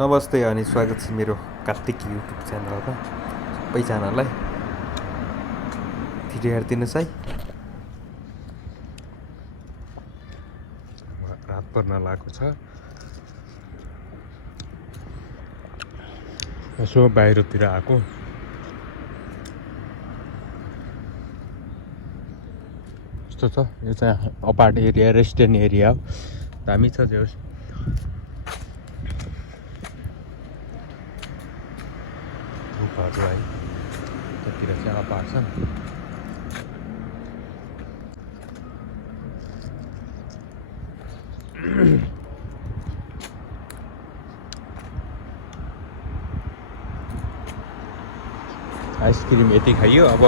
नमस्ते अनि स्वागत छ मेरो कार्तिक युट्युब च्यानलमा सबैजनालाई भिडियो हेरिदिनुहोस् है। रात पर्न लागेको छ, यसो बाहिरतिर आएको। यस्तो छ, यो चाहिँ अपार्ट एरिया, रेस्टुरेन्ट एरिया हो, दामी छ जो। रुखहरू है, त्यतिर चाहिँ अपार्ट छन्। आइसक्रिम यति खाइयो। अब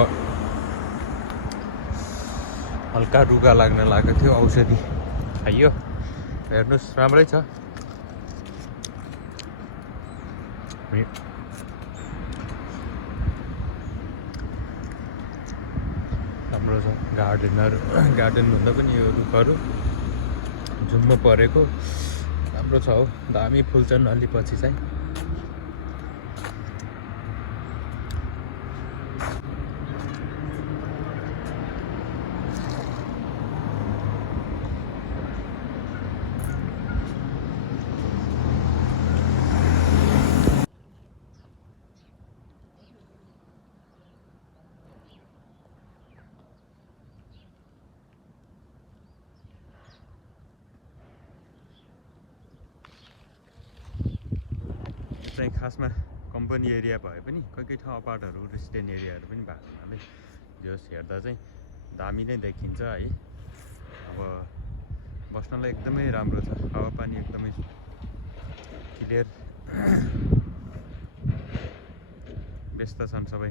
हल्का रुगा लाग्न लागेको थियो, औषधि खाइयो। हेर्नुहोस्, राम्रै छ। राम्रो छ गार्डनहरू, गार्डन भन्दा पनि यो रुखहरू झुम्म परेको राम्रो छ हो। दामी फुल्छन् अलि पछि चाहिँ। चाहिँ खासमा कम्पनी एरिया भए पनि कोही ठाउँ अपार्टहरू, रेसिडेन्ट एरियाहरू पनि भएको हुनाले जस हेर्दा चाहिँ दामी नै देखिन्छ है। अब बस्नलाई एकदमै राम्रो छ, हावापानी एकदमै क्लियर। व्यस्त छन् सबै,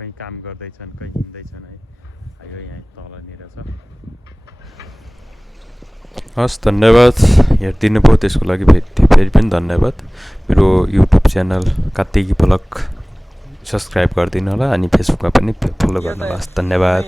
कहीँ काम गर्दैछन्, कहीँ हिँड्दैछन् है। यो यहाँ तलनिर छ। हस्, धन्यवाद हेरिदिनु भयो, त्यसको लागि फेरि पनि धन्यवाद। मेरो युट्युब च्यानल कार्तिक ब्लग सब्सक्राइब गरिदिनु होला, अनि फेसबुकमा पनि फलो गर्नु होला। धन्यवाद।